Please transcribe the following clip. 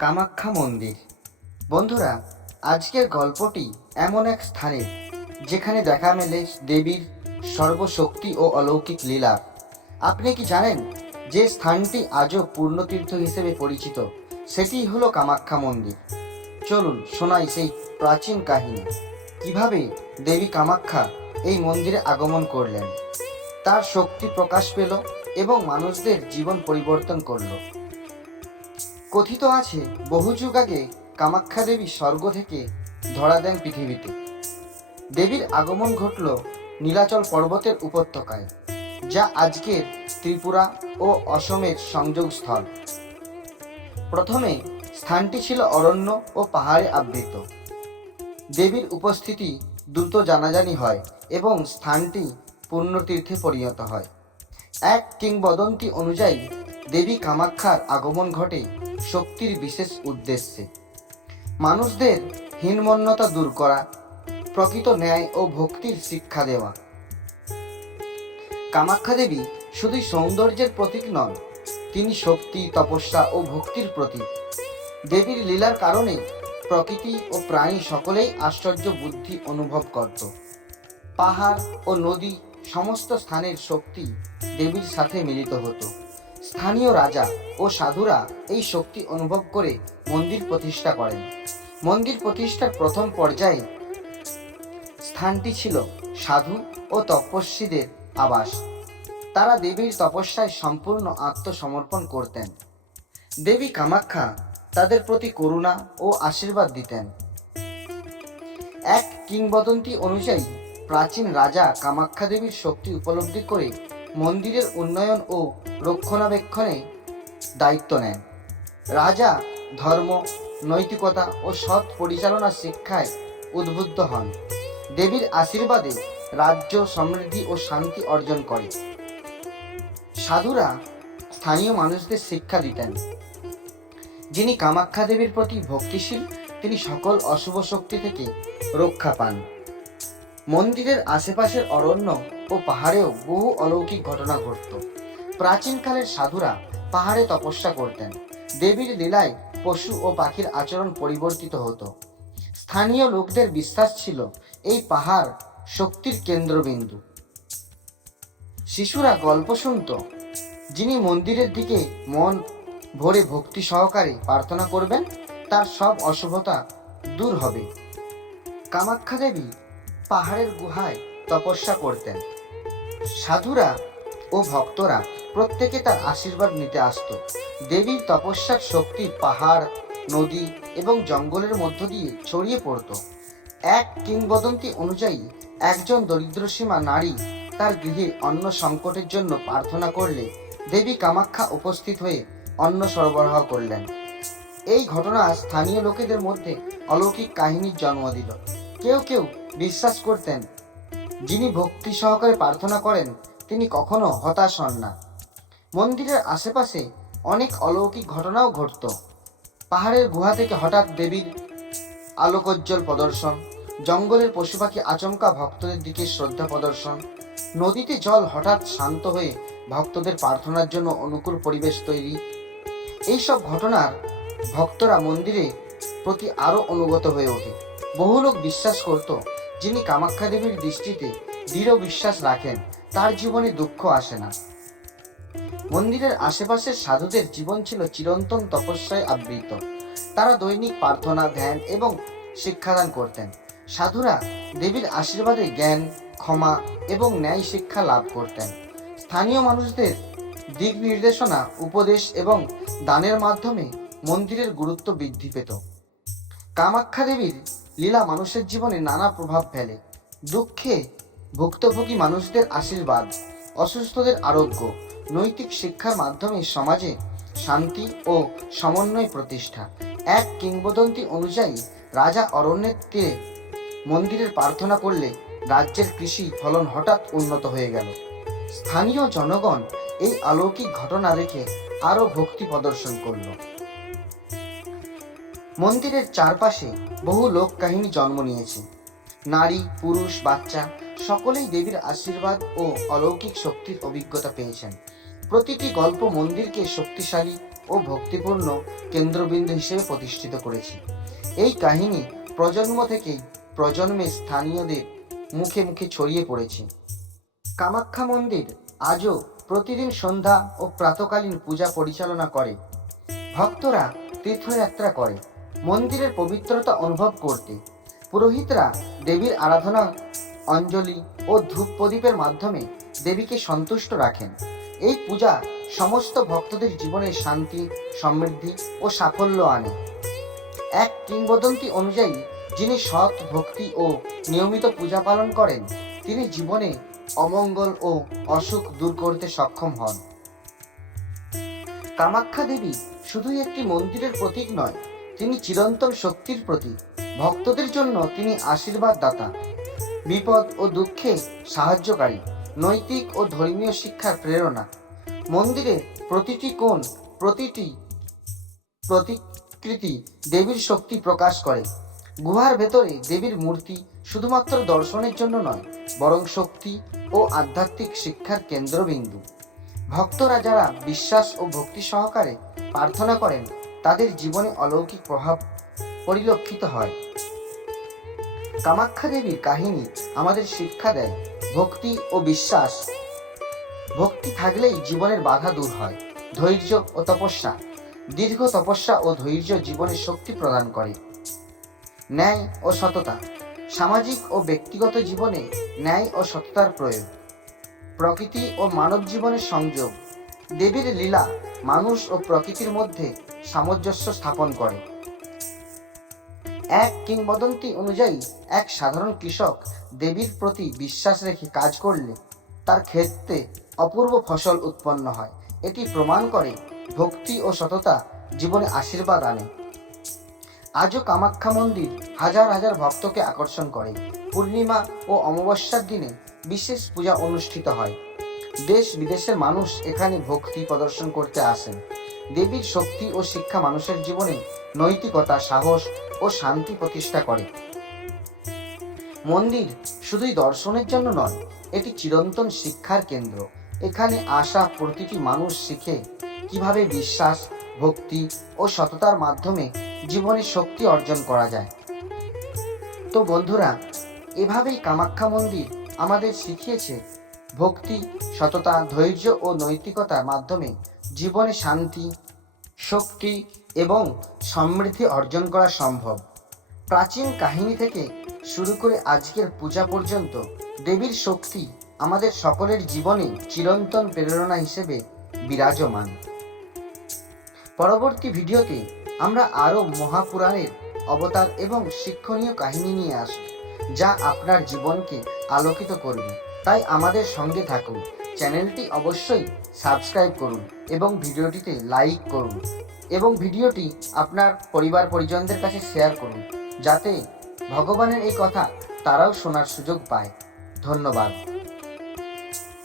কামাখ্যা মন্দির। বন্ধুরা, আজকের গল্পটি এমন এক স্থানে, যেখানে দেখা মেলে দেবীর সর্বশক্তি ও অলৌকিক লীলা। আপনি কি জানেন যে স্থানটি আজও পূর্ণতীর্থ হিসেবে পরিচিত? সেটি হলো কামাখ্যা মন্দির। চলুন শোনাই সেই প্রাচীন কাহিনী। কীভাবে দেবী কামাখ্যা এই মন্দিরে আগমন করলেন? তার শক্তি প্রকাশ পেল এবং মানুষদের জীবন পরিবর্তন করল। কথিত আছে, বহু যুগ আগে কামাখ্যা দেবী স্বর্গ থেকে ধরা দেন পৃথিবীতে। দেবীর আগমন ঘটল নীলাচল পর্বতের উপত্যকায়, যা আজকের ত্রিপুরা ও অসমের সংযোগস্থল। প্রথমে স্থানটি ছিল অরণ্য ও পাহাড়ে আবৃত। দেবীর উপস্থিতি দ্রুত জানাজানি হয় এবং স্থানটি পুণ্যতীর্থে পরিণত হয়। এক কিংবদন্তি অনুযায়ী দেবী কামাখ্যার আগমন ঘটে শক্তির বিশেষ উদ্দেশ্যে। মানুষদের হীনমন্যতা দূর করা, প্রকৃত ন্যায় ও ভক্তির শিক্ষা দেওয়া। কামাখ্যা দেবী শুধুই সৌন্দর্যের প্রতীক নন, তিনি শক্তি, তপস্যা ও ভক্তির প্রতীক। দেবীর লীলার কারণে প্রকৃতি ও প্রাণী সকলেই আশ্চর্য বুদ্ধি অনুভব করত। পাহাড় ও নদী সমস্ত স্থানের শক্তি দেবীর সাথে মিলিত হতো। স্থানীয় রাজা ও সাধুরা এই শক্তি অনুভব করে মন্দির প্রতিষ্ঠা করেন। মন্দির প্রতিষ্ঠার প্রথম পর্যায়ে স্থানটি ছিল সাধু ও তপস্বীদের আবাস। তারা দেবীর তপস্যায় সম্পূর্ণ আত্মসমর্পণ করতেন। দেবী কামাখ্যা তাদের প্রতি করুণা ও আশীর্বাদ দিতেন। এক কিংবদন্তি অনুযায়ী প্রাচীন রাজা কামাখ্যা দেবীর শক্তি উপলব্ধি করে মন্দিরের উন্নয়ন ও রক্ষণাবেক্ষণে দায়িত্ব নেন। রাজা ধর্ম, নৈতিকতা ও সৎ পরিচালনা শিক্ষায় উদ্বুদ্ধ হন। দেবীর আশীর্বাদে রাজ্য সমৃদ্ধি ও শান্তি অর্জন করে। সাধুরা স্থানীয় মানুষদের শিক্ষা দিতেন। যিনি কামাখ্যা দেবীর প্রতি ভক্তিশীল, তিনি সকল অশুভ শক্তি থেকে রক্ষা পান। মন্দিরের আশেপাশের অরণ্য ও পাহাড়েও বহু অলৌকিক ঘটনা ঘটত। প্রাচীনকালের সাধুরা পাহাড়ে তপস্যা করতেন। দেবীর লীলায় পশু ও পাখির আচরণ পরিবর্তিত হতো। স্থানীয় লোকদের বিশ্বাস ছিল, এই পাহাড় শক্তির কেন্দ্রবিন্দু। শিশুরা গল্প শুনত, যিনি মন্দিরের দিকে মন ভরে ভক্তি সহকারে প্রার্থনা করবেন, তার সব অশুভতা দূর হবে। কামাখ্যা দেবী পাহাড়ের গুহায় তপস্যা করতেন। সাধুরা ও ভক্তরা প্রত্যেকে তার আশীর্বাদ নিতে আসতো। দেবীর তপস্যার শক্তি পাহাড়, নদী এবং জঙ্গলের মধ্য দিয়ে ছড়িয়ে পড়তো। এক কিংবদন্তি অনুযায়ী একজন দরিদ্রসীমা নারী তার গৃহে অন্ন সংকটের জন্য প্রার্থনা করলে দেবী কামাখ্যা উপস্থিত হয়ে অন্ন সরবরাহ করলেন। এই ঘটনা স্থানীয় লোকেদের মধ্যে অলৌকিক কাহিনীর জন্ম দিল। কেউ কেউ বিশ্বাস করতেন যিনি ভক্তি সহকারে প্রার্থনা করেন, তিনি কখনো হতাশ হন না। মন্দিরের আশেপাশে অনেক অলৌকিক ঘটনাও ঘটত। পাহাড়ের গুহা থেকে হঠাৎ দেবীর আলোকোজ্জ্বল প্রদর্শন, জঙ্গলের পশু পাখি আচমকা ভক্তদের দিকে শ্রদ্ধা প্রদর্শন, নদীতে জল হঠাৎ শান্ত হয়ে ভক্তদের প্রার্থনার জন্য অনুকূল পরিবেশ তৈরি, এইসব ঘটনার ভক্তরা মন্দিরে প্রতি আরও অনুগত হয়ে ওঠে। বহু লোক বিশ্বাস করত যিনি কামাখ্যা দেবীর দৃষ্টিতে দৃঢ় বিশ্বাস রাখেন, তার জীবনে দুঃখ আসে না। মন্দিরের আশেপাশের সাধুদের জীবন ছিল চিরন্তন তপস্যায় আবৃত। তারা দৈনিক প্রার্থনা, ধ্যান এবং শিক্ষাদান করতেন। সাধুরা দেবীর আশীর্বাদে জ্ঞান, ক্ষমা এবং ন্যায় শিক্ষা লাভ করতেন। স্থানীয় মানুষদের দিক নির্দেশনা, উপদেশ এবং দানের মাধ্যমে মন্দিরের গুরুত্ব বৃদ্ধি পেত। কামাখ্যা দেবীর লীলা মানুষের জীবনে নানা প্রভাব ফেলে। দুঃখে ভুক্তভোগী মানুষদের আশীর্বাদ, অসুস্থদের আরোগ্য, নৈতিক শিক্ষার মাধ্যমে সমাজে শান্তি ও সমন্বয় প্রতিষ্ঠা। এক কিংবদন্তি অনুযায়ী রাজা অরণ্যের তীরে মন্দিরের প্রার্থনা করলে রাজ্যের কৃষি ফলন হঠাৎ উন্নত হয়ে গেল। স্থানীয় জনগণ এই অলৌকিক ঘটনা দেখে আরও ভক্তি প্রদর্শন করল। মন্দিরের চারপাশে বহু লোক কাহিনী জন্ম নিয়েছে। নারী, পুরুষ, বাচ্চা, সকলেই দেবীর আশীর্বাদ ও অলৌকিক শক্তির অভিজ্ঞতা পেয়েছেন। প্রতিটি গল্প মন্দিরকে শক্তিশালী ও ভক্তিপূর্ণ কেন্দ্রবিন্দু হিসেবে প্রতিষ্ঠিত করেছে। এই কাহিনী প্রজন্ম থেকেই প্রজন্মে স্থানীয়দের মুখে মুখে ছড়িয়ে পড়েছে। কামাখ্যা মন্দির আজও প্রতিদিন সন্ধ্যা ও প্রাতকালীন পূজা পরিচালনা করে। ভক্তরা তীর্থযাত্রা করে। মন্দিরের পবিত্রতা অনুভব করতে। পুরোহিতরা দেবীর আরাধনা, অঞ্জলি ও ধূপ প্রদীপের মাধ্যমে দেবীকে সন্তুষ্ট রাখেন। এই পূজা সমস্ত ভক্তদের জীবনে শান্তি, সমৃদ্ধি ও সাফল্য আনে। এক কিংবদন্তি অনুযায়ী, যিনি সৎ ভক্তি ও নিয়মিত পূজা পালন করেন, তিনি জীবনে অমঙ্গল ও অসুখ দূর করতে সক্ষম হন। কামাখ্যা দেবী শুধুই একটি মন্দিরের প্রতীক নয় তিনি চিরন্তন শক্তির প্রতীক। ভক্তদের জন্য তিনি আশীর্বাদ দাতা বিপদ ও দুঃখে সাহায্যকারী, নৈতিক ও ধর্মীয় শিক্ষার প্রেরণা। মন্দিরে প্রতিটি কোণ, প্রতিটি প্রতিকৃতি দেবীর শক্তি প্রকাশ করে। গুহার ভেতরে দেবীর মূর্তি শুধুমাত্র দর্শনের জন্য নয়, বরং শক্তি ও আধ্যাত্মিক শিক্ষার কেন্দ্রবিন্দু। ভক্তরা যারা বিশ্বাস ও ভক্তি সহকারে প্রার্থনা করেন তাদের জীবনে অলৌকিক প্রভাব পরিলক্ষিত হয়। কামাখ্যা দেবীর কাহিনী আমাদের শিক্ষা দেয় ভক্তি ও বিশ্বাস। ভক্তি থাকলেই জীবনের বাধা দূর হয়, ধৈর্য ও তপস্যা। দীর্ঘ তপস্যা ও ধৈর্য জীবনের শক্তি প্রদান করে। ন্যায় ও সততা, সামাজিক ও ব্যক্তিগত জীবনে ন্যায় ও সততার প্রয়োগ। প্রকৃতি ও মানব জীবনের সংযোগ, দেবীর লীলা মানুষ ও প্রকৃতির মধ্যে সামঞ্জস্য স্থাপন করে। এক কিংবদন্তি অনুযায়ী, এক সাধারণ কৃষক দেবীর প্রতি বিশ্বাস রেখে কাজ করলে তার ক্ষেত্রে অপূর্ব ফসল উৎপন্ন হয়। এটি প্রমাণ করে ভক্তি ও সততা জীবনে আশীর্বাদ আনে। আজও কামাখ্যা মন্দির হাজার হাজার ভক্তকে আকর্ষণ করে। পূর্ণিমা ও অমাবস্যার দিনে বিশেষ পূজা অনুষ্ঠিত হয়। দেশ বিদেশের মানুষ এখানে ভক্তি প্রদর্শন করতে আসেন। দেবীর শক্তি ও শিক্ষা মানুষের জীবনে নৈতিকতা, সাহস ও শান্তি প্রতিষ্ঠা করে। মন্দির শুধুই দর্শনের জন্য নয়, এটি চিরন্তন শিক্ষার কেন্দ্র। এখানে আসা প্রতিটি মানুষ শিখে কীভাবে বিশ্বাস, ভক্তি ও সততার মাধ্যমে জীবনে শক্তি অর্জন করা যায়। তো বন্ধুরা, এভাবেই কামাখ্যা মন্দির আমাদের শিখিয়েছে ভক্তি, সততা, ধৈর্য ও নৈতিকতার মাধ্যমে জীবনে শান্তি, শক্তি এবং সমৃদ্ধি অর্জন করা সম্ভব। প্রাচীন কাহিনী থেকে শুরু করে আজকের পূজা পর্যন্ত দেবীর শক্তি আমাদের সকলের জীবনে চিরন্তন প্রেরণা হিসেবে বিরাজমান। পরবর্তী ভিডিওতে আমরা আরও মহাপুরাণের অবতার এবং শিক্ষণীয় কাহিনী নিয়ে আসব, যা আপনার জীবনকে আলোকিত করবে। তাই আমাদের সঙ্গে থাকুন। চ্যানেলটি অবশ্যই সাবস্ক্রাইব করুন এবং ভিডিওটিতে লাইক করুন এবং ভিডিওটি আপনার পরিবার পরিজনদের কাছে শেয়ার করুন, যাতে ভগবানের এই কথা তারাও শোনার সুযোগ পায়। ধন্যবাদ।